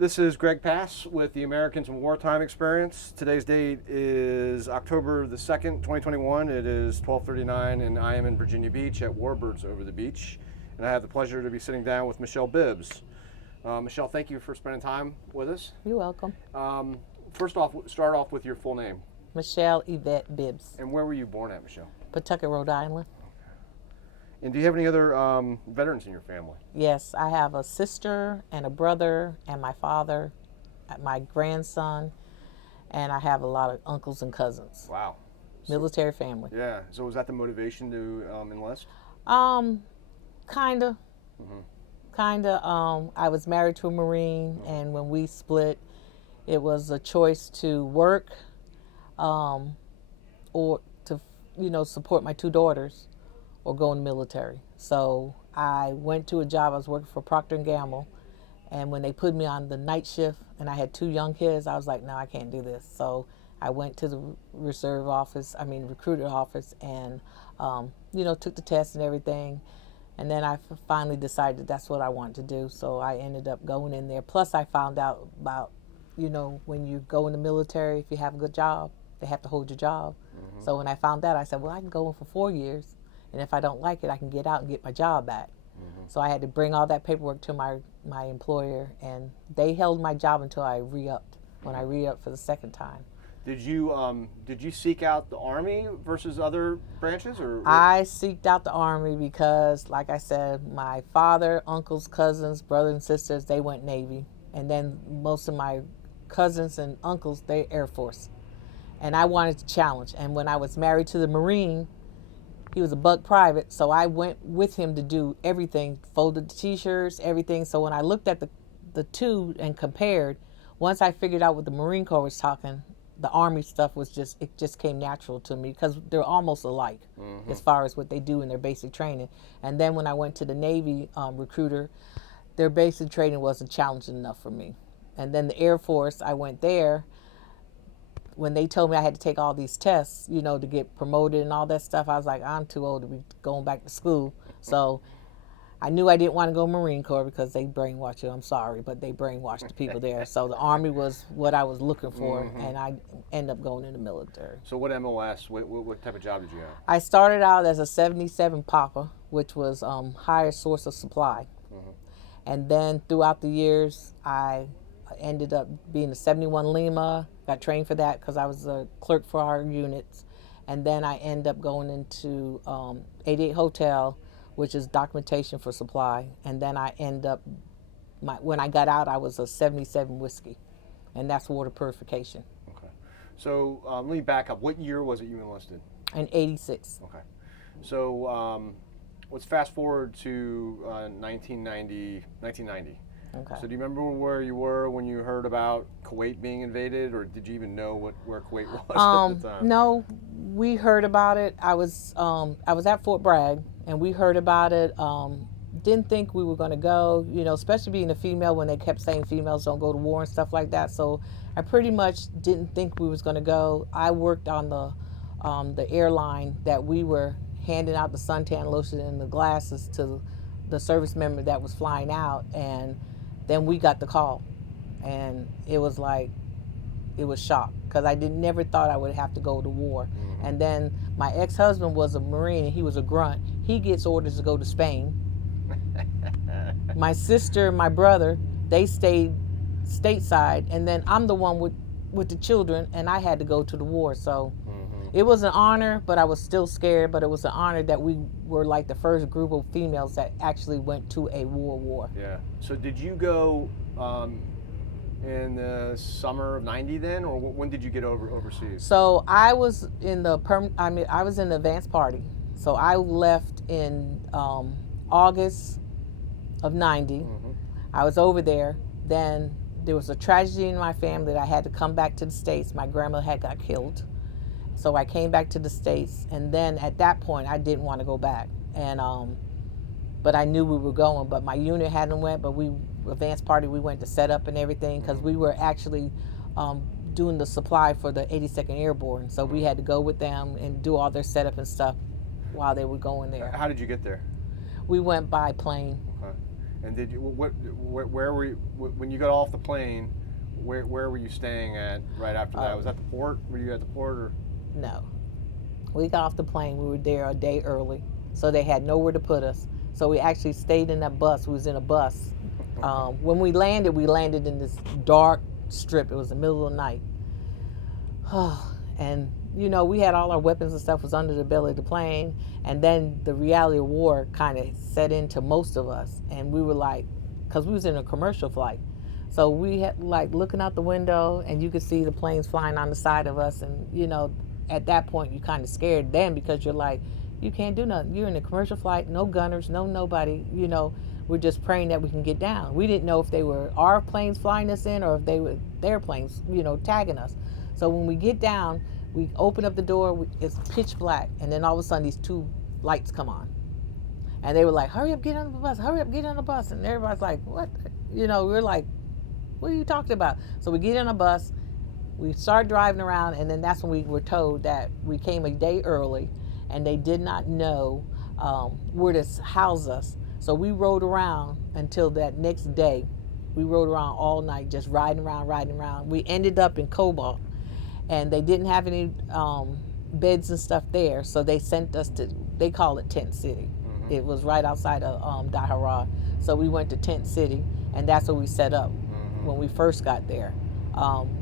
This is Greg Pass with the Americans in Wartime Experience. Today's date is October the 2nd, 2021. It is 12:39 and I am in Virginia Beach at Warbirds Over the Beach. And I have the pleasure to be sitting down with Michelle Bibbs. Michelle, thank you for spending time with us. You're welcome. First off, start off with your full name. Michelle Yvette Bibbs. And where were you born at, Michelle? Pawtucket, Rhode Island. And do you have any other veterans in your family? Yes, I have a sister and a brother and my father, my grandson, and I have a lot of uncles and cousins. Wow. Military family. Yeah. So was that the motivation to enlist? Kinda. Kinda. I was married to a Marine, and when we split, it was a choice to work or to, support my two daughters or go in the military. So I went to a job. I was working for Procter & Gamble, and when they put me on the night shift and I had two young kids, I was like, no, I can't do this. So I went to the recruiter office and, took the test and everything. And then I finally decided that's what I wanted to do. So I ended up going in there. Plus I found out about, when you go in the military, if you have a good job, they have to hold your job. So when I found that, I said, well, I can go in for 4 years. And if I don't like it, I can get out and get my job back. So I had to bring all that paperwork to my employer, and they held my job until I re-upped, when I re-upped for the second time. Did you seek out the Army versus other branches, or? I seeked out the Army because, like I said, my father, uncles, cousins, brothers and sisters, they went Navy. And then most of my cousins and uncles, they Air Force. And I wanted to challenge. And when I was married to the Marine, he was a buck private, so I went with him to do everything, folded the t-shirts, everything. So when I looked at the two and compared, once I figured out what the Marine Corps was talking, the Army stuff it just came natural to me because they're almost alike as far as what they do in their basic training. And then when I went to the Navy recruiter, their basic training wasn't challenging enough for me. And then the Air Force, I went there. When they told me I had to take all these tests, to get promoted and all that stuff, I was like, I'm too old to be going back to school. So I knew I didn't want to go Marine Corps because they brainwash you. I'm sorry, but they brainwashed the people there. So the Army was what I was looking for, and I ended up going in the military. So what MOS, what type of job did you have? I started out as a 77 Papa, which was highest source of supply. And then throughout the years, I ended up being a 71 Lima, got trained for that because I was a clerk for our units. And then I ended up going into 88 Hotel, which is documentation for supply. And then I end up, when I got out, I was a 77 Whiskey, and that's water purification. Okay. So let me back up. What year was it you enlisted? In 86. Okay. So let's fast forward to 1990. Okay. So do you remember where you were when you heard about Kuwait being invaded, or did you even know where Kuwait was at the time? No, we heard about it. I was at Fort Bragg, and we heard about it. Didn't think we were going to go, especially being a female when they kept saying females don't go to war and stuff like that. So I pretty much didn't think we was going to go. I worked on the airline that we were handing out the suntan lotion and the glasses to the service member that was flying out, and then we got the call, and it was shock because I never thought I would have to go to war. And then my ex-husband was a Marine, and he was a grunt. He gets orders to go to Spain. My sister and my brother, they stayed stateside, and then I'm the one with the children, and I had to go to the war. So it was an honor, but I was still scared. But it was an honor that we were like the first group of females that actually went to a war. Yeah. So did you go in the summer of '90 then, or when did you get overseas? So I was in the I was in the advanced party. So I left in August of '90. I was over there. Then there was a tragedy in my family that I had to come back to the States. My grandma had got killed. So I came back to the States, and then at that point I didn't want to go back, and but I knew we were going. But my unit hadn't went, but advanced party, we went to set up and everything because we were actually doing the supply for the 82nd Airborne. So we had to go with them and do all their setup and stuff while they were going there. How did you get there? We went by plane. Okay. And did you where were you when you got off the plane? Where were you staying at right after that? Was that the port? Were you at the port or? No. We got off the plane. We were there a day early, so they had nowhere to put us. So we actually stayed in that bus. We was in a bus. When we landed in this dark strip. It was the middle of the night. And, you know, we had all our weapons and stuff was under the belly of the plane. And then the reality of war kind of set into most of us. And we were like, because we was in a commercial flight. So we had like looking out the window and you could see the planes flying on the side of us. And, you know, at that point you kind of scared then because you're like, you can't do nothing. You're in a commercial flight, no gunners, no nobody, you know. We're just praying that we can get down. We didn't know if they were our planes flying us in or if they were their planes, you know, tagging us. So when we get down, we open up the door, it's pitch black. And then all of a sudden these two lights come on. And they were like, hurry up, get on the bus, hurry up, get on the bus. And everybody's like, what? You know, we're like, what are you talking about? So we get on a bus, we start driving around, and then that's when we were told that we came a day early and they did not know where to house us. So we rode around until that next day. We rode around all night, just riding around. We ended up in Cobalt, and they didn't have any beds and stuff there, so they sent us to, they call it Tent City. Mm-hmm. It was right outside of Dahara. So we went to Tent City, and that's where we set up when we first got there.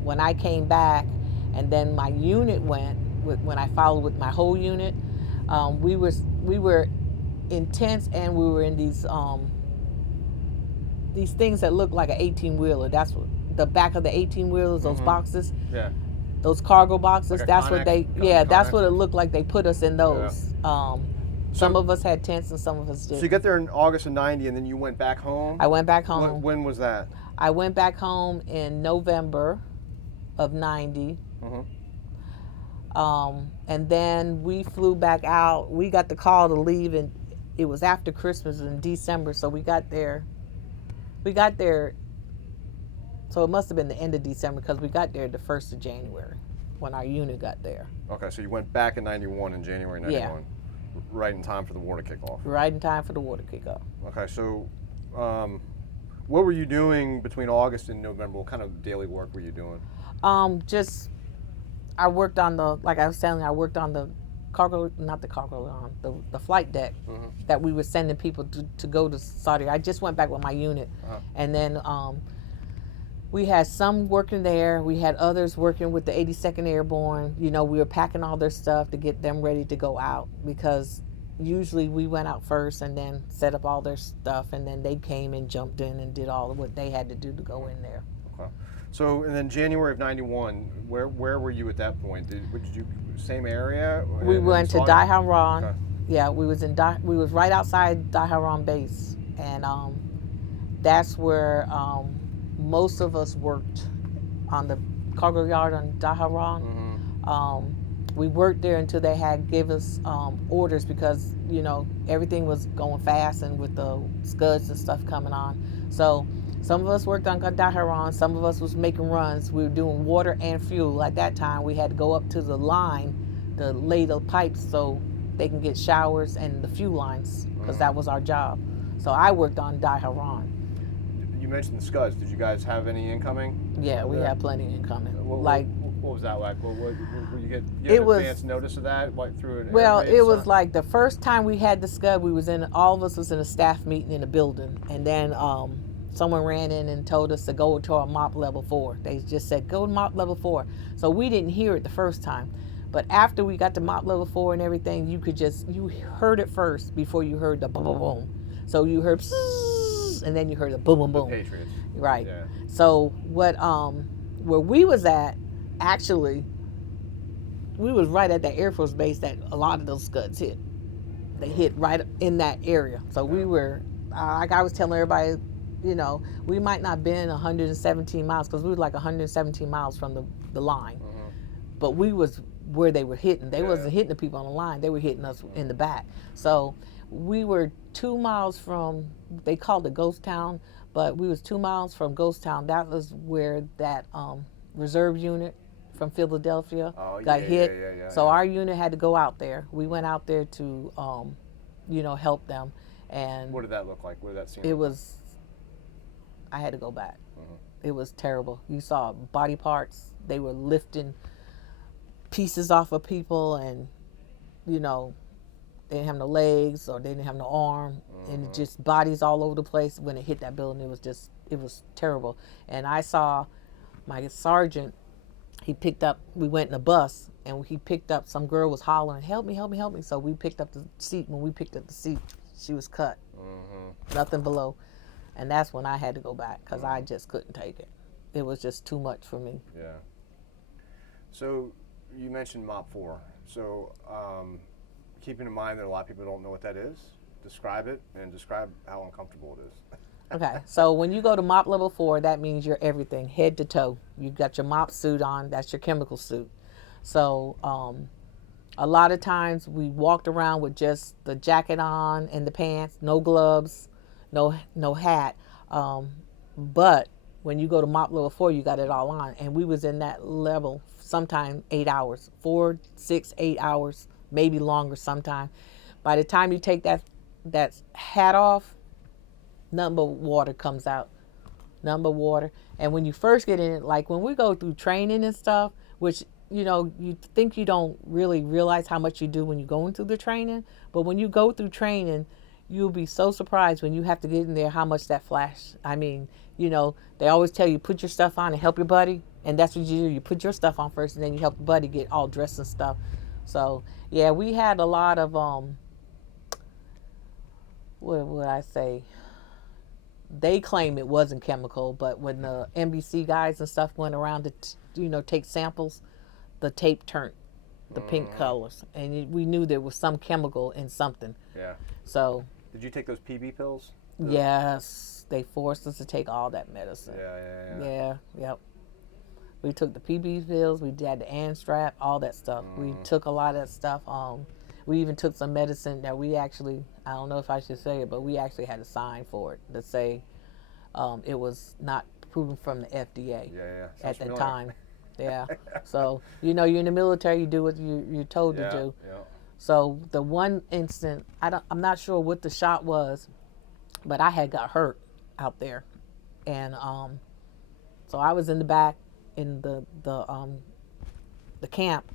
When I came back, and then my unit went, when I followed with my whole unit, we were intense, and we were in these things that look like an 18-wheeler. That's what the back of the 18-wheelers, those boxes. Yeah. Those cargo boxes. Like that's what they. Yeah, that's what it looked like. They put us in those. Yeah. Some of us had tents, and some of us didn't. So you got there in August of '90, and then you went back home. I went back home. When was that? I went back home in November of '90. And then we flew back out. We got the call to leave, and it was after Christmas in December, so we got there. So it must have been the end of December because we got there the 1st of January when our unit got there. Okay, so you went back in '91, in January '91. Yeah. Right in time for the war to kick off. Right in time for the war to kick off. Okay, so what were you doing between August and November? What kind of daily work were you doing? I worked on like I was telling you, I worked on the cargo, not the cargo, the flight deck that we were sending people to go to Saudi. I just went back with my unit. And then we had some working there. We had others working with the 82nd Airborne. You know, we were packing all their stuff to get them ready to go out because usually we went out first and then set up all their stuff, and then they came and jumped in and did all of what they had to do to go in there. Okay. So, and then January of '91, where were you at that point? Did you same area? We went to Daiharan. Okay. Yeah, we was right outside Daiharan base, and that's where most of us worked on the cargo yard on Daiharan. We worked there until they had give us orders because, you know, everything was going fast and with the scuds and stuff coming on. So some of us worked on Daiharan, some of us was making runs. We were doing water and fuel. At that time, we had to go up to the line to lay the pipes so they can get showers and the fuel lines because that was our job. So I worked on Daiharan. You mentioned the scuds. Did you guys have any incoming? Yeah, we had plenty incoming. What was that like? What you get advance notice of that? Through an well, it was like the first time we had the scud, all of us was in a staff meeting in a building, and then someone ran in and told us to go to our MOP level 4. They just said, go to MOP level 4. So we didn't hear it the first time. But after we got to MOP level 4 and everything, you heard it first before you heard the boom, boom, boom. So you heard and then you heard the boom, boom, boom. The Patriots. Right. Yeah. So where we was at, actually, we was right at the Air Force base that a lot of those scuds hit. They hit right in that area. So we were, like I was telling everybody, you know, we might not been 117 miles because we were like 117 miles from the line. But we was where they were hitting. They wasn't hitting the people on the line. They were hitting us in the back. So we were 2 miles from, they called it Ghost Town, but we was 2 miles from Ghost Town. That was where that reserve unit from Philadelphia got hit. So our unit had to go out there. We went out there to, you know, help them. And what did that look like? What did that seem like? I had to go back. Mm-hmm. It was terrible. You saw body parts. They were lifting pieces off of people, and you know, they didn't have no legs or they didn't have no arm, and it just bodies all over the place. When it hit that building, it was terrible. And I saw my sergeant. He picked up. We went in a bus, and he picked up. Some girl was hollering, "Help me! Help me! Help me!" So we picked up the seat. When we picked up the seat, she was cut, nothing below, and that's when I had to go back because I just couldn't take it. It was just too much for me. Yeah. So you mentioned MOP 4. So keeping in mind that a lot of people don't know what that is, describe it and describe how uncomfortable it is. Okay, so when you go to MOP level 4, that means you're everything, head to toe. You've got your MOP suit on, that's your chemical suit. So a lot of times we walked around with just the jacket on and the pants, no gloves, no hat. But when you go to MOP level 4, you got it all on. And we was in that level sometime 8 hours, 4, 6, 8 hours, maybe longer sometime. By the time you take that hat off, nothing but water comes out. Nothing but water. And when you first get in it, like when we go through training and stuff, which, you know, you think you don't really realize how much you do when you're going through the training. But when you go through training, you'll be so surprised when you have to get in there how much that flash. I mean, you know, they always tell you put your stuff on and help your buddy. And that's what you do. You put your stuff on first and then you help your buddy get all dressed and stuff. So, yeah, we had a lot of, what would I say? They claim it wasn't chemical, but when the NBC guys and stuff went around to, take samples, the tape turned the pink colors. And we knew there was some chemical in something. Yeah. So. Did you take those PB pills? Yes. They forced us to take all that medicine. Yeah. Yep. We took the PB pills. We had the Anstrap, all that stuff. We took a lot of that stuff. We even took some medicine that we actually, I don't know if I should say it, but we actually had a sign for it to say it was not proven from the FDA at that time. Yeah. So, you're in the military, you do what you're told to do. Yeah. So the one instant, I'm not sure what the shot was, but I had got hurt out there. And so I was in the back in the camp,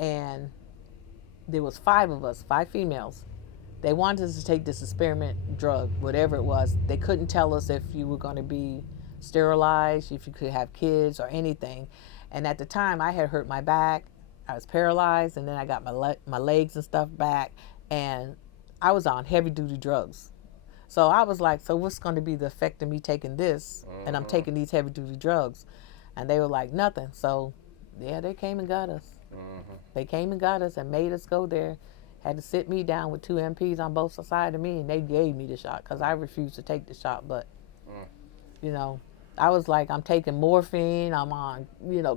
and there was 5 of us, 5 females. They wanted us to take this experiment drug, whatever it was. They couldn't tell us if you were going to be sterilized, if you could have kids or anything. And at the time, I had hurt my back. I was paralyzed, and then I got my legs and stuff back, and I was on heavy-duty drugs. So I was like, so what's going to be the effect of me taking this, and I'm taking these heavy-duty drugs? And they were like, nothing. So, yeah, they came and got us. They came and got us and made us go there. Had to sit me down with 2 MPs on both sides of me, and they gave me the shot because I refused to take the shot. But, I was like, I'm taking morphine, I'm on,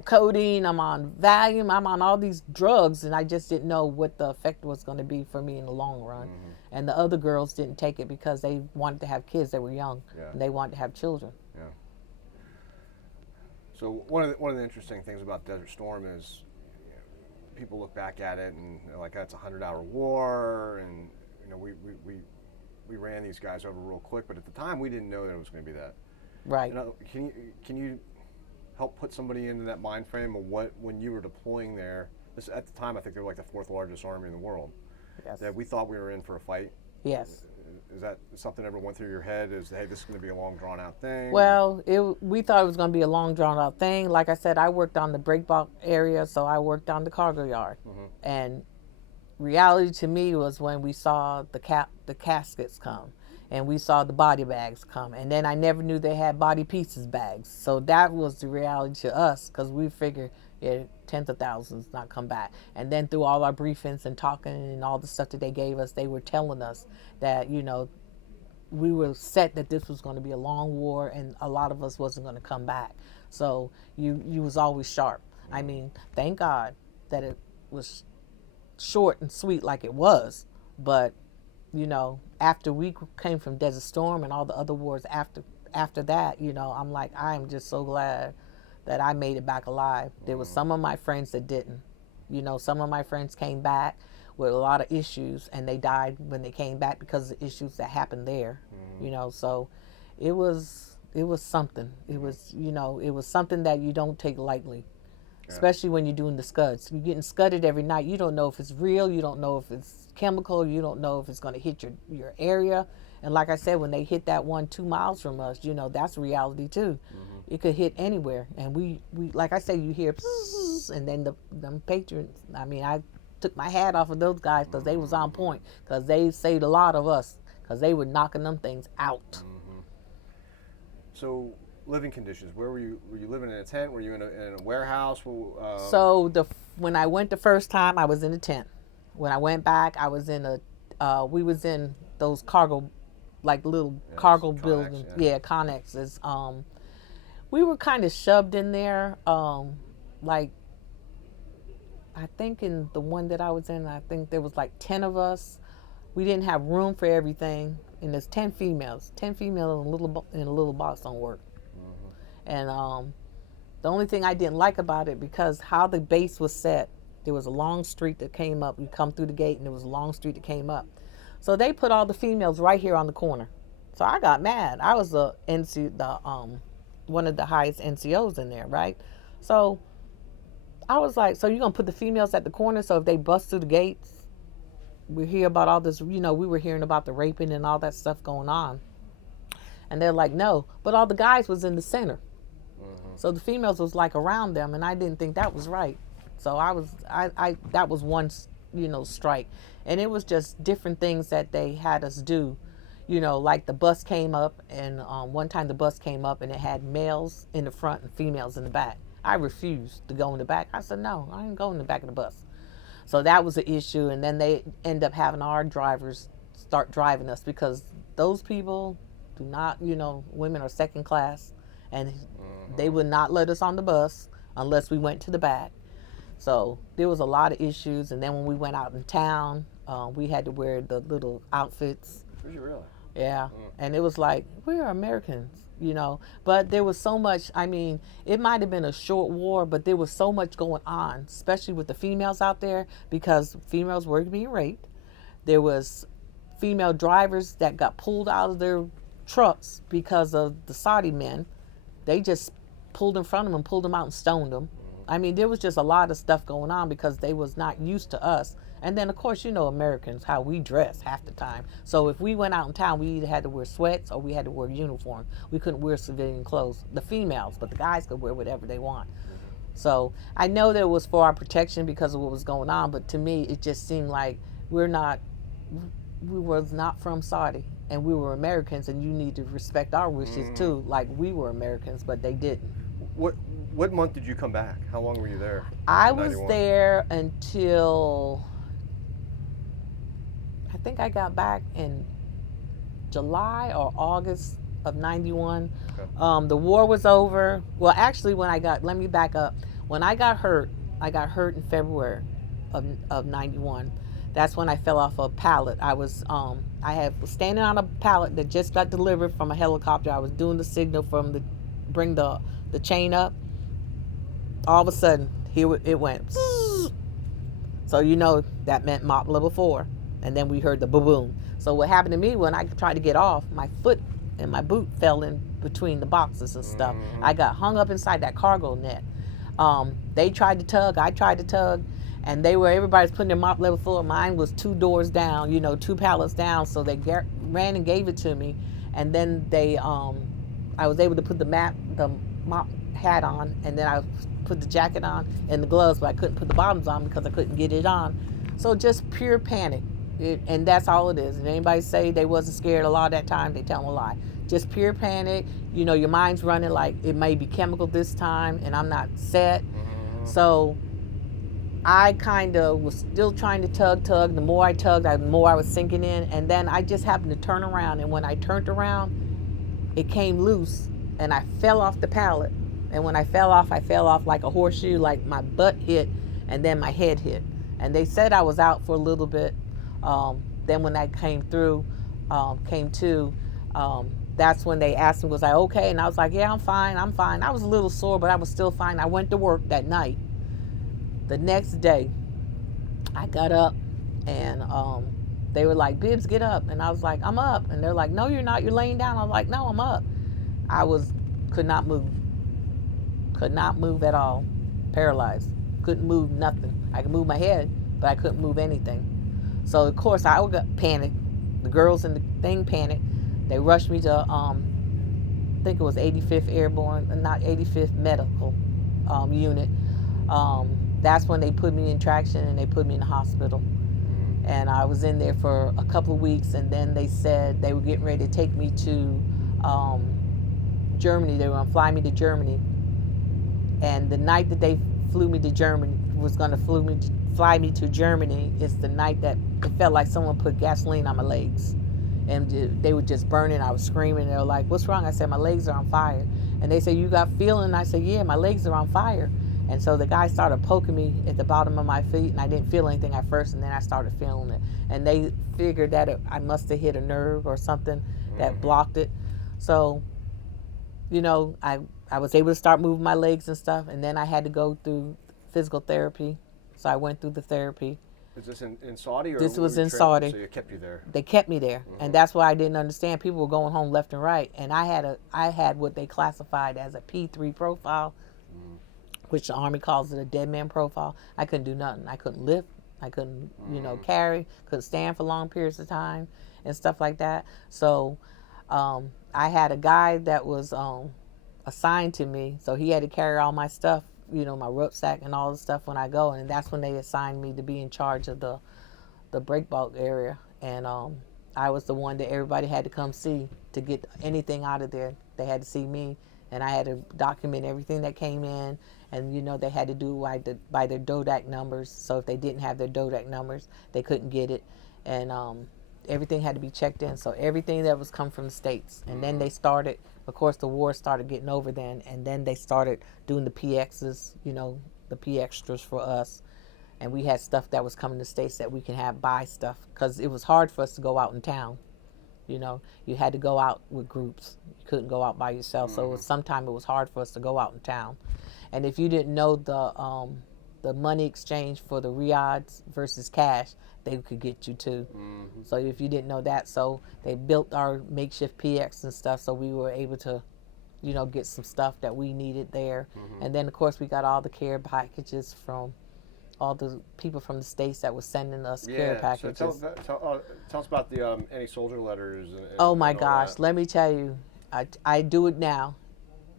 codeine, I'm on Valium, I'm on all these drugs, and I just didn't know what the effect was going to be for me in the long run. And the other girls didn't take it because they wanted to have kids. They were young, and they wanted to have children. Yeah. So one of the interesting things about Desert Storm is people look back at it and they're like, that's a 100-hour war, and we ran these guys over real quick. But at the time, we didn't know that it was going to be that. Right. Can you help put somebody into that mind frame of what, when you were deploying there? This at the time, I think they were like the 4th largest army in the world. Yes. That we thought we were in for a fight. Yes. Is that something that ever went through your head? Is, hey, this is going to be a long, drawn-out thing? Well, we thought it was going to be a long, drawn-out thing. Like I said, I worked on the break bulk area, so I worked on the cargo yard. And reality to me was when we saw the caskets come, and we saw the body bags come, and then I never knew they had body pieces bags. So that was the reality to us, because we figured, tens of thousands not come back. And then through all our briefings and talking and all the stuff that they gave us, they were telling us that, we were set that this was going to be a long war, and a lot of us wasn't going to come back. So you was always sharp. I mean, thank God that it was short and sweet like it was, but after we came from Desert Storm and all the other wars after that, I'm like, I'm just so glad that I made it back alive. There was some of my friends that didn't. Some of my friends came back with a lot of issues, and they died when they came back because of the issues that happened there. So it was it was something. It was, it was something that you don't take lightly, Yeah. especially when you're doing the scuds. You're getting scudded every night. You don't know if it's real. You don't know if it's chemical. You don't know if it's going to hit your area. And like I said, when they hit that 2 miles from us, that's reality too. Mm-hmm. It could hit anywhere. And we like I say, you hear, and then them patrons. I mean, I took my hat off of those guys because they was on point, because they saved a lot of us, because they were knocking them things out. Mm-hmm. So, living conditions. Where were you? Were you living in a tent? Were you in a warehouse? So when I went the first time, I was in a tent. When I went back, I was in we was in those cargo, like little cargo buildings. Yeah, connexes. We were kind of shoved in there. Like, I think in the one that I was in, I think there was like 10 of us. We didn't have room for everything. And there's 10 females. 10 females in a little box don't work. Mm-hmm. And the only thing I didn't like about it, because how the base was set, there was a long street that came up. We come through the gate, and there was a long street that came up. So they put all the females right here on the corner. So I got mad. I was one of the highest NCOs in there, right? So I was like, so you're going to put the females at the corner, so if they bust through the gates, we hear about all this, we were hearing about the raping and all that stuff going on. And they're like, no. But all the guys was in the center. Mm-hmm. So the females was like around them, and I didn't think that was right. So that was one, strike. And it was just different things that they had us do. Like the bus came up, and one time the bus came up and it had males in the front and females in the back. I refused to go in the back. I said, no, I ain't going in the back of the bus. So that was an issue. And then they end up having our drivers start driving us, because those people do not, women are second class, and they would not let us on the bus unless we went to the back. So there was a lot of issues. And then when we went out in town, we had to wear the little outfits. Did you really? Yeah. And it was like, we're Americans, but there was so much. I mean, it might have been a short war, but there was so much going on, especially with the females out there, because females were being raped. There was female drivers that got pulled out of their trucks because of the Saudi men. They just pulled in front of them, pulled them out and stoned them. I mean, there was just a lot of stuff going on because they was not used to us. And then, of course, Americans, how we dress half the time. So if we went out in town, we either had to wear sweats or we had to wear uniform. We couldn't wear civilian clothes, the females, but the guys could wear whatever they want. So I know that it was for our protection because of what was going on, but to me, it just seemed like we was not from Saudi, and we were Americans, and you need to respect our wishes too, like we were Americans, but they didn't. What month did you come back? How long were you there? I was there until, I think I got back in July or August of 91. Okay. The war was over. Well, actually, let me back up. When I got hurt in February of 91. That's when I fell off a pallet. I was standing on a pallet that just got delivered from a helicopter. I was doing the signal bring the chain up. All of a sudden, here it went. So that meant mop level 4. And then we heard the boom. So what happened to me when I tried to get off, my foot and my boot fell in between the boxes and stuff. I got hung up inside that cargo net. They tried to tug, I tried to tug, and everybody's putting their mop level 4. Mine was 2 doors down, 2 pallets down. So they ran and gave it to me, and then I was able to put the mop hat on, and then I put the jacket on and the gloves, but I couldn't put the bottoms on because I couldn't get it on. So just pure panic, and that's all it is. And anybody say they wasn't scared a lot of that time, they tell them a lie. Just pure panic. Your mind's running like it may be chemical this time, and I'm not set. So I kind of was still trying to tug. The more I tugged, the more I was sinking in. And then I just happened to turn around, and when I turned around, it came loose, and I fell off the pallet. And when I fell off like a horseshoe, like my butt hit, and then my head hit. And they said I was out for a little bit. Then when I came to, that's when they asked me, was I okay? And I was like, yeah, I'm fine. I was a little sore, but I was still fine. I went to work that night. The next day, I got up, and they were like, Bibbs, get up. And I was like, I'm up. And they're like, no, you're not. You're laying down. I was like, no, I'm up. I could not move. Could not move at all. Paralyzed. Couldn't move nothing. I could move my head, but I couldn't move anything. So of course I got panicked. The girls in the thing panicked. They rushed me to I think it was 85th Airborne, not 85th Medical Unit. That's when they put me in traction and they put me in the hospital. And I was in there for a couple of weeks, and then they said they were getting ready to take me to Germany. They were going to fly me to Germany. And the night that they flew me to Germany, was going to fly me to Germany, is the night that it felt like someone put gasoline on my legs. And they were just burning. I was screaming. They were like, "What's wrong?" I said, "My legs are on fire." And they said, "You got feeling?" I said, "Yeah, my legs are on fire." And so the guy started poking me at the bottom of my feet, and I didn't feel anything at first, and then I started feeling it. And they figured that I must have hit a nerve or something that blocked it. So, I was able to start moving my legs and stuff, and then I had to go through physical therapy. So I went through the therapy. Is this in Saudi? Or this was in Saudi. Saudi. So it kept you there. They kept me there, and that's why I didn't understand. People were going home left and right, and I had what they classified as a P3 profile, which the Army calls it a dead man profile. I couldn't do nothing. I couldn't lift. I couldn't, carry. Couldn't stand for long periods of time and stuff like that. So I had a guy that was assigned to me, so he had to carry all my stuff, my rucksack and all the stuff when I go, and that's when they assigned me to be in charge of the break bulk area. And I was the one that everybody had to come see to get anything out of there. They had to see me, and I had to document everything that came in. And they had to do by their DODAC numbers. So if they didn't have their DODAC numbers, they couldn't get it. And everything had to be checked in. So everything that was come from the States. And then they started, of course, the war started getting over then. And then they started doing the PXs, the P extras for us. And we had stuff that was coming to the States that we can buy stuff. Because it was hard for us to go out in town. You had to go out with groups. You couldn't go out by yourself. So sometimes it was hard for us to go out in town. And if you didn't know the money exchange for the riads versus cash, they could get you too. So if you didn't know that, so they built our makeshift PX and stuff, so we were able to, get some stuff that we needed there. And then of course we got all the care packages from all the people from the States that were sending us care packages. So tell us about the anti-soldier letters. Oh my gosh, let me tell you, I do it now.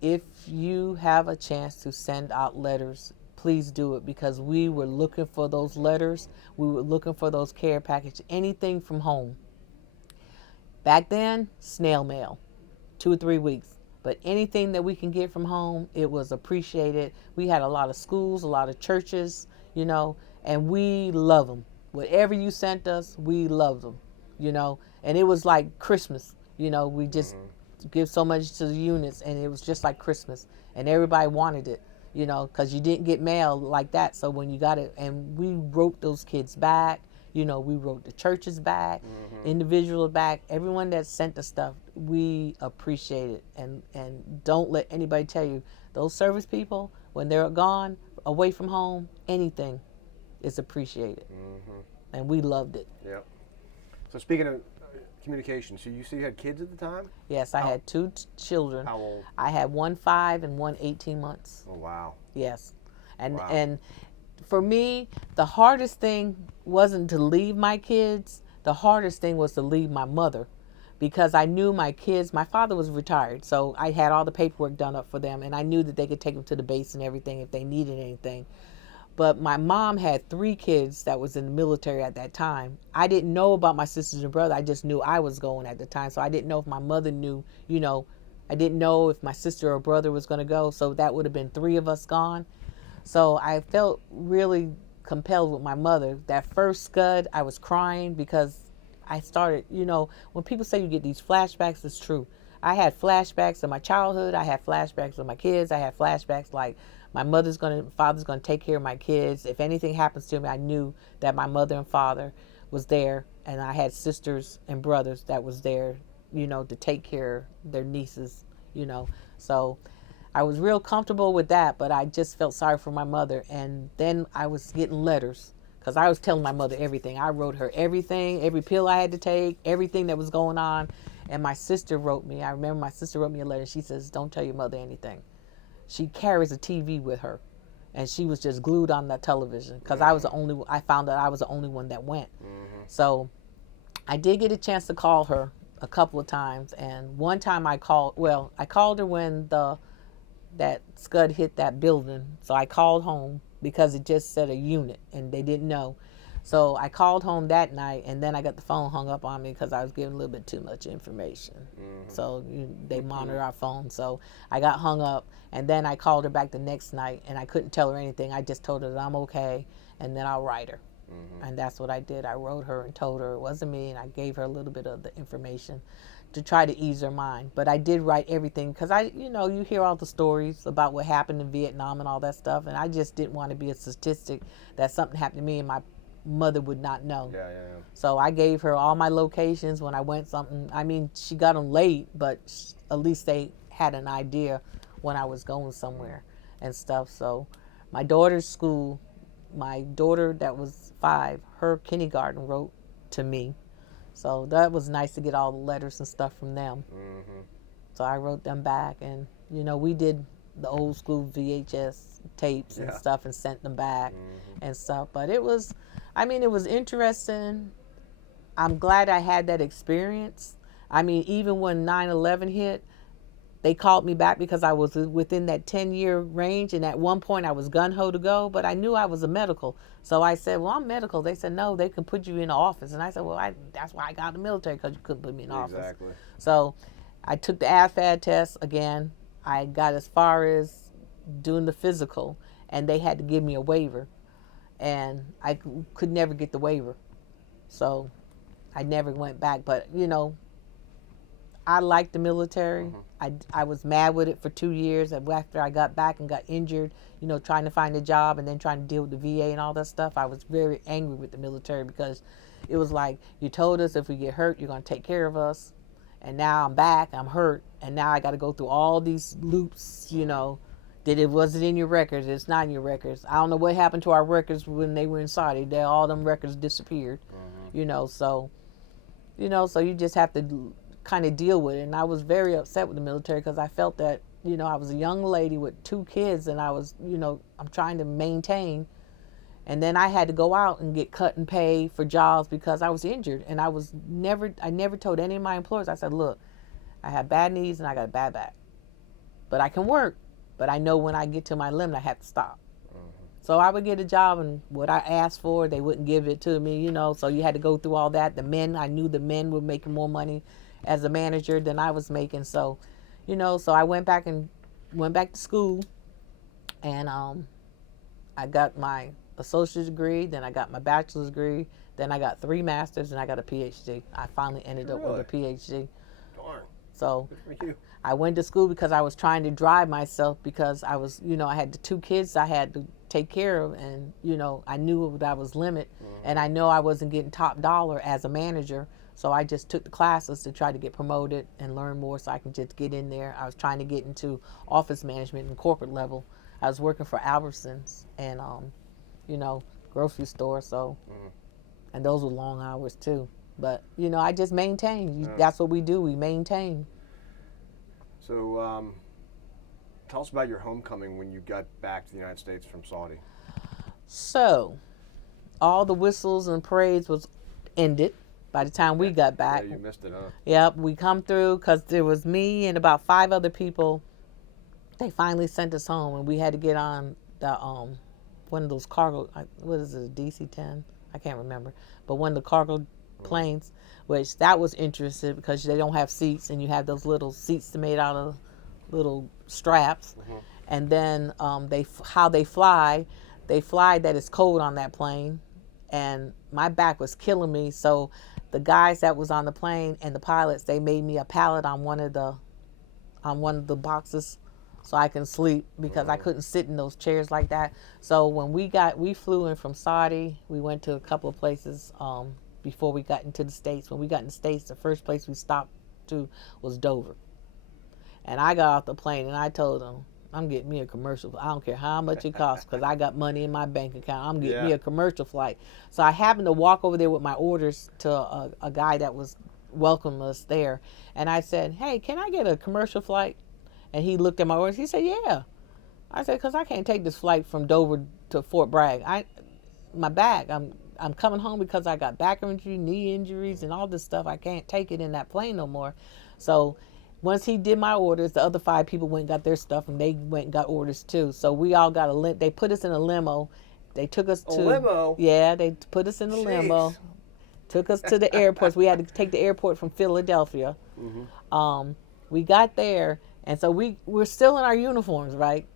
If you have a chance to send out letters, please do it, because we were looking for those letters. We were looking for those care packages, anything from home. Back then, snail mail, 2 or 3 weeks. But anything that we can get from home, it was appreciated. We had a lot of schools, a lot of churches, and we love them. Whatever you sent us, we loved them, and it was like Christmas, we just give so much to the units, and it was just like Christmas, and everybody wanted it, because you didn't get mail like that. So when you got it, and we wrote those kids back, we wrote the churches back, individuals back, everyone that sent the stuff, we appreciate it. And don't let anybody tell you, those service people, when they're gone, away from home, anything is appreciated. And we loved it. Yep. So speaking of communication, so you had kids at the time? Yes, I had 2 children. How old? I had one 5 and one 18 months. Oh, wow. Yes. And for me, the hardest thing wasn't to leave my kids. The hardest thing was to leave my mother, because I knew my kids, my father was retired, so I had all the paperwork done up for them, and I knew that they could take them to the base and everything if they needed anything. But my mom had 3 kids that was in the military at that time. I didn't know about my sisters and brother. I just knew I was going at the time. So I didn't know if my mother knew, I didn't know if my sister or brother was going to go. So that would have been 3 of us gone. So I felt really compelled with my mother. That first scud, I was crying, because I started, when people say you get these flashbacks, it's true. I had flashbacks of my childhood. I had flashbacks of my kids. I had flashbacks like, my father's going to take care of my kids. If anything happens to me, I knew that my mother and father was there, and I had sisters and brothers that was there, to take care of their nieces, So I was real comfortable with that, but I just felt sorry for my mother. And then I was getting letters, because I was telling my mother everything. I wrote her everything, every pill I had to take, everything that was going on. And my sister wrote me. I remember my sister wrote me a letter. She says, "Don't tell your mother anything." She carries a TV with her, and she was just glued on that television because I found out I was the only one that went. So I did get a chance to call her a couple of times, and one time I called her when that scud hit that building. So I called home because it just said a unit and they didn't know. So I called home that night, and then I got the phone hung up on me because I was giving a little bit too much information. So they monitor our phone. So I got hung up, and then I called her back the next night, and I couldn't tell her anything. I just told her that I'm okay, and then I'll write her. And that's what I did. I wrote her and told her it wasn't me, and I gave her a little bit of the information to try to ease her mind. But I did write everything because you hear all the stories about what happened in Vietnam and all that stuff, and I just didn't want to be a statistic that something happened to me and my mother would not know. Yeah. So I gave her all my locations when I went she got them late, but at least they had an idea when I was going somewhere and stuff. So my daughter's school, my daughter that was 5, her kindergarten wrote to me. So that was nice to get all the letters and stuff from them. So I wrote them back, and we did the old school VHS tapes and stuff and sent them back and stuff. But it was interesting. I'm glad I had that experience. Even when 9/11 hit, they called me back because I was within that 10-year range, and at one point I was gun-ho to go, but I knew I was a medical. So I said, well, I'm medical. They said, no, they can put you in the office. And I said, well, that's why I got the military, because you couldn't put me in the office. So I took the AFAD test again. I got as far as doing the physical, and they had to give me a waiver. And I could never get the waiver. So I never went back. But, I liked the military. I was mad with it for 2 years. After I got back and got injured, trying to find a job and then trying to deal with the VA and all that stuff, I was very angry with the military because it was like, you told us if we get hurt, you're going to take care of us. And now I'm back, I'm hurt, and now I got to go through all these loops, that it wasn't in your records, it's not in your records. I don't know what happened to our records when they were in Saudi. All them records disappeared, so you just have to kind of deal with it. And I was very upset with the military because I felt that, I was a young lady with 2 kids, and I was, I'm trying to maintain. And then I had to go out and get cut and pay for jobs because I was injured. And I never told any of my employers. I said, look, I have bad knees and I got a bad back. But I can work. But I know when I get to my limit, I have to stop. So I would get a job, and what I asked for, they wouldn't give it to me, So you had to go through all that. I knew the men were making more money as a manager than I was making. So, so I went back to school, and I got my associate's degree, then I got my bachelor's degree, then I got 3 masters, and I got a PhD. I finally ended up with a PhD. Darn. So good for you. I went to school because I was trying to drive myself because I was, I had the 2 kids I had to take care of, and, I knew that I was limit, and I know I wasn't getting top dollar as a manager. So I just took the classes to try to get promoted and learn more so I can just get in there. I was trying to get into office management and corporate level. I was working for Albertsons and, grocery store. So, and those were long hours too. But, I just maintained. That's what we do. We maintain. So tell us about your homecoming when you got back to the United States from Saudi. So all the whistles and parades was ended. By the time we got back. Yeah, you missed it, huh? Yep, we come through because there was me and about 5 other people. They finally sent us home, and we had to get on the one of those cargo. What is it, a DC-10? I can't remember, but one of the cargo planes, which that was interesting because they don't have seats, and you have those little seats made out of little straps, and then they fly that it's cold on that plane, and my back was killing me, so the guys that was on the plane and the pilots, they made me a pallet on one of the boxes so I can sleep because I couldn't sit in those chairs like that. So when we flew in from Saudi, we went to a couple of places before we got into the States. When we got in the States, the first place we stopped to was Dover. And I got off the plane and I told them, I'm getting me a commercial. I don't care how much it costs because I got money in my bank account. I'm getting me a commercial flight. So I happened to walk over there with my orders to a guy that was welcome us there. And I said, hey, can I get a commercial flight? And he looked at my orders. He said, yeah. I said, because I can't take this flight from Dover to Fort Bragg. My back, I'm coming home because I got back injury, knee injuries, and all this stuff. I can't take it in that plane no more. So once he did my orders, the other 5 people went and got their stuff, and they went and got orders too. So we all got they put us in a limo. They took us to... A limo? Yeah, they put us in a limo. Took us to the airports. We had to take the airport from Philadelphia. Mm-hmm. We got there, and so we're still in our uniforms, right?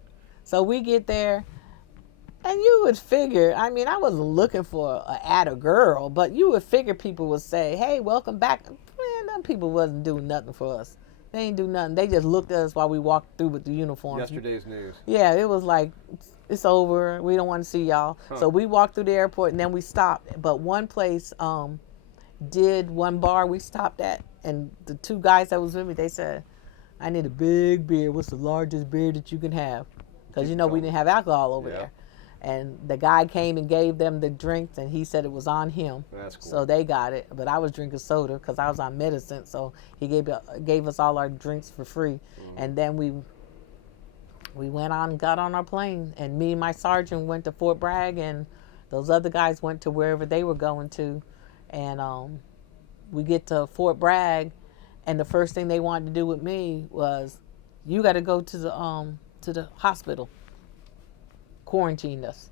So we get there, and you would figure, I mean, I wasn't looking for a girl, but you would figure people would say, hey, welcome back. Man, them people wasn't doing nothing for us. They ain't do nothing. They just looked at us while we walked through with the uniforms. Yesterday's news. Yeah, it was like, it's over. We don't want to see y'all. Huh. So we walked through the airport, and then we stopped. But one place one bar we stopped at, and the 2 guys that was with me, they said, I need a big beer. What's the largest beer that you can have? Because, you know, we didn't have alcohol over there. And the guy came and gave them the drinks, and he said it was on him. That's cool. So they got it. But I was drinking soda because I was on medicine. So he gave us all our drinks for free. Mm-hmm. And then we went on and got on our plane. And me and my sergeant went to Fort Bragg, and those other guys went to wherever they were going to. And we get to Fort Bragg, and the first thing they wanted to do with me was, you got to go to the hospital. Quarantined us.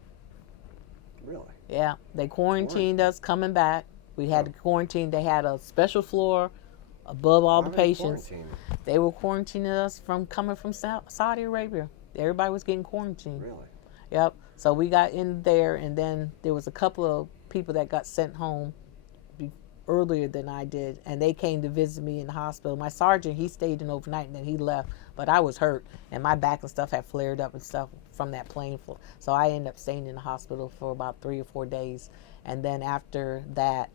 Really? Yeah, they quarantined us coming back. We had to quarantine. They had a special floor above all the patients. They were quarantining us from coming from Saudi Arabia. Everybody was getting quarantined. Really? Yep. So we got in there, and then there was a couple of people that got sent home earlier than I did, and they came to visit me in the hospital. My sergeant, he stayed in overnight, and then he left, but I was hurt, and my back and stuff had flared up and stuff from that plane. So I ended up staying in the hospital for about 3 or 4 days, and then after that,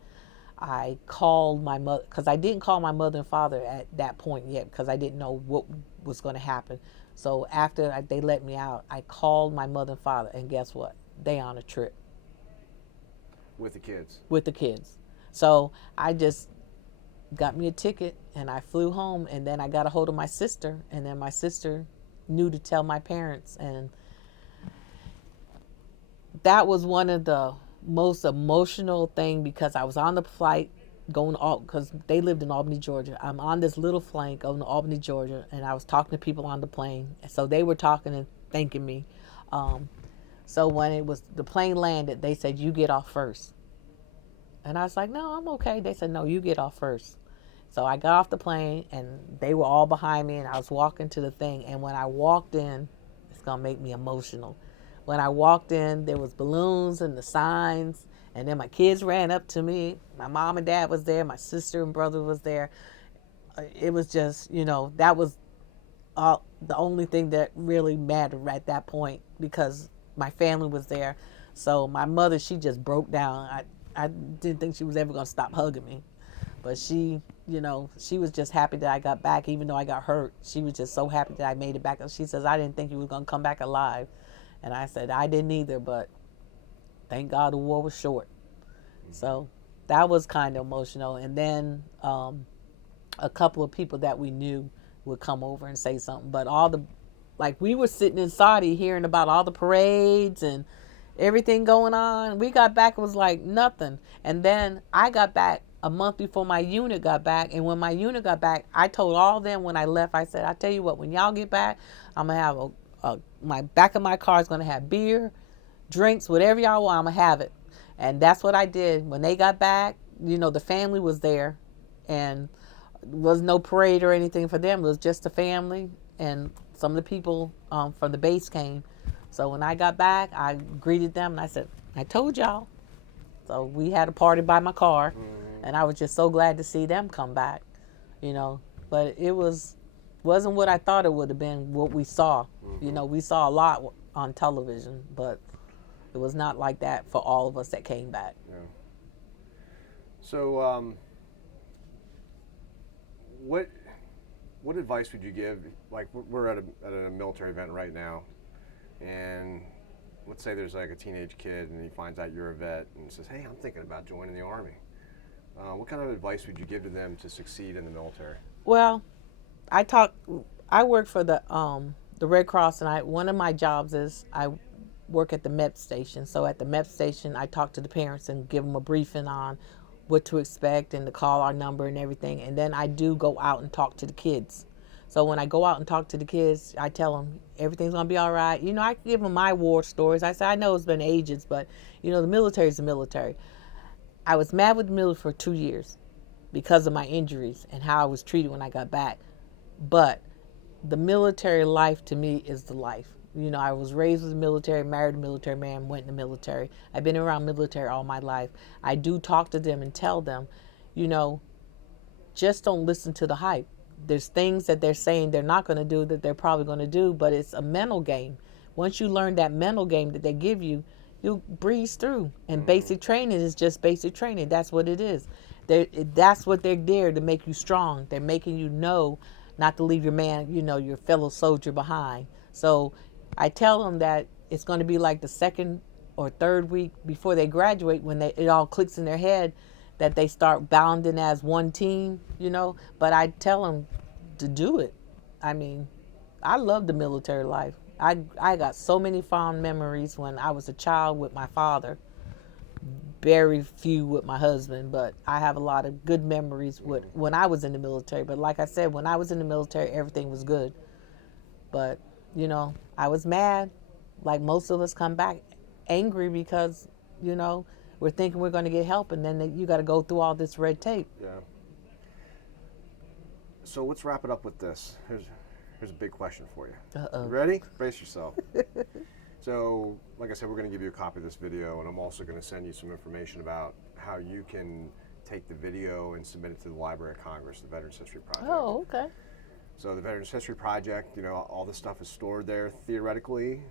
I called my mother, because I didn't call my mother and father at that point yet, because I didn't know what was going to happen. So after they let me out, I called my mother and father, and guess what? They on a trip. With the kids? With the kids. So I just got me a ticket, and I flew home, and then I got a hold of my sister, and then my sister knew to tell my parents, and that was one of the most emotional thing, because I was on the flight going because they lived in Albany, Georgia. I'm on this little flight going to Albany, Georgia, and I was talking to people on the plane, so they were talking and thanking me. So when the plane landed, they said, you get off first. And I was like, no, I'm okay. They said, no, you get off first. So I got off the plane, and they were all behind me, and I was walking to the thing. And when I walked in, it's going to make me emotional. When I walked in, there was balloons and the signs, and then my kids ran up to me. My mom and dad was there. My sister and brother was there. It was just, that was the only thing that really mattered at that point, because my family was there. So my mother, she just broke down. I didn't think she was ever going to stop hugging me. But she was just happy that I got back, even though I got hurt. She was just so happy that I made it back. She says, I didn't think you were going to come back alive. And I said, I didn't either, but thank God the war was short. So that was kind of emotional. And then a couple of people that we knew would come over and say something. But we were sitting in Saudi hearing about all the parades and everything going on. We got back, it was like nothing. And then I got back a month before my unit got back. And when my unit got back, I told all of them when I left, I said, I tell you what, when y'all get back, I'm going to have my back of my car is going to have beer, drinks, whatever y'all want, I'm going to have it. And that's what I did. When they got back, the family was there, and there was no parade or anything for them. It was just the family, and some of the people from the base came. So when I got back, I greeted them, and I said, I told y'all. So we had a party by my car, and I was just so glad to see them come back, But it wasn't what I thought it would have been, what we saw. We saw a lot on television, but it was not like that for all of us that came back. Yeah. So what advice would you give? Like, we're at a military event right now, and let's say there's like a teenage kid, and he finds out you're a vet, and says, hey, I'm thinking about joining the Army. What kind of advice would you give to them to succeed in the military? Well, I work for the Red Cross, and one of my jobs is I work at the MEP station. So at the MEP station, I talk to the parents and give them a briefing on what to expect and to call our number and everything. And then I do go out and talk to the kids. So when I go out and talk to the kids, I tell them everything's gonna be all right. You know, I give them my war stories. I say I know it's been ages, but you know the military is the military. I was mad with the military for 2 years because of my injuries and how I was treated when I got back. But the military life to me is the life. You know, I was raised with the military, married a military man, went in the military. I've been around military all my life. I do talk to them and tell them, you know, just don't listen to the hype. There's things that they're saying they're not going to do that they're probably going to do, but it's a mental game. Once you learn that mental game that they give you, you'll breeze through. And basic training is just basic training. That's what it is. That's what they're there to make you strong. They're making you know not to leave your man, you know, your fellow soldier behind. So I tell them that it's going to be like the second or third week before they graduate when it all clicks in their head that they start bounding as one team, you know. But I tell them to do it. I mean, I love the military life. I got so many fond memories when I was a child with my father. Very few with my husband, but I have a lot of good memories with when I was in the military. But like I said, when I was in the military, everything was good. But, you know, I was mad. Like most of us come back angry because, you know, we're thinking we're going to get help, and then you got to go through all this red tape. Yeah. So let's wrap it up with this. Here's a big question for you. Uh-oh. You ready? Brace yourself. So, like I said, we're going to give you a copy of this video, and I'm also going to send you some information about how you can take the video and submit it to the Library of Congress, the Veterans History Project. Oh, okay. So the Veterans History Project, you know, all this stuff is stored there. Theoretically,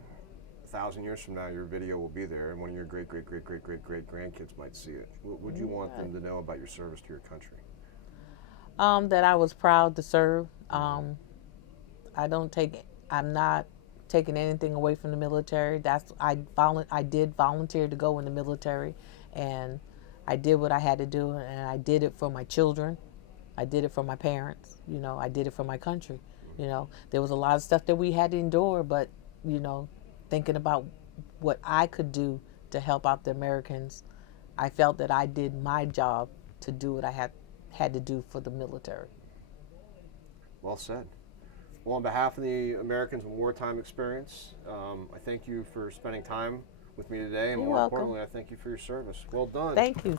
1,000 years from now, your video will be there, and one of your great-great-great-great-great-grandkids might see it. What would you want them to know about your service to your country? That I was proud to serve. I'm not taking anything away from the military. I did volunteer to go in the military, and I did what I had to do, and I did it for my children. I did it for my parents. You know, I did it for my country. You know, there was a lot of stuff that we had to endure, but, you know, thinking about what I could do to help out the Americans, I felt that I did my job to do what I had to do for the military. Well said. Well, on behalf of the Americans in Wartime Experience, I thank you for spending time with me today, and You're more welcome. importantly, I thank you for your service. Well done. Thank you.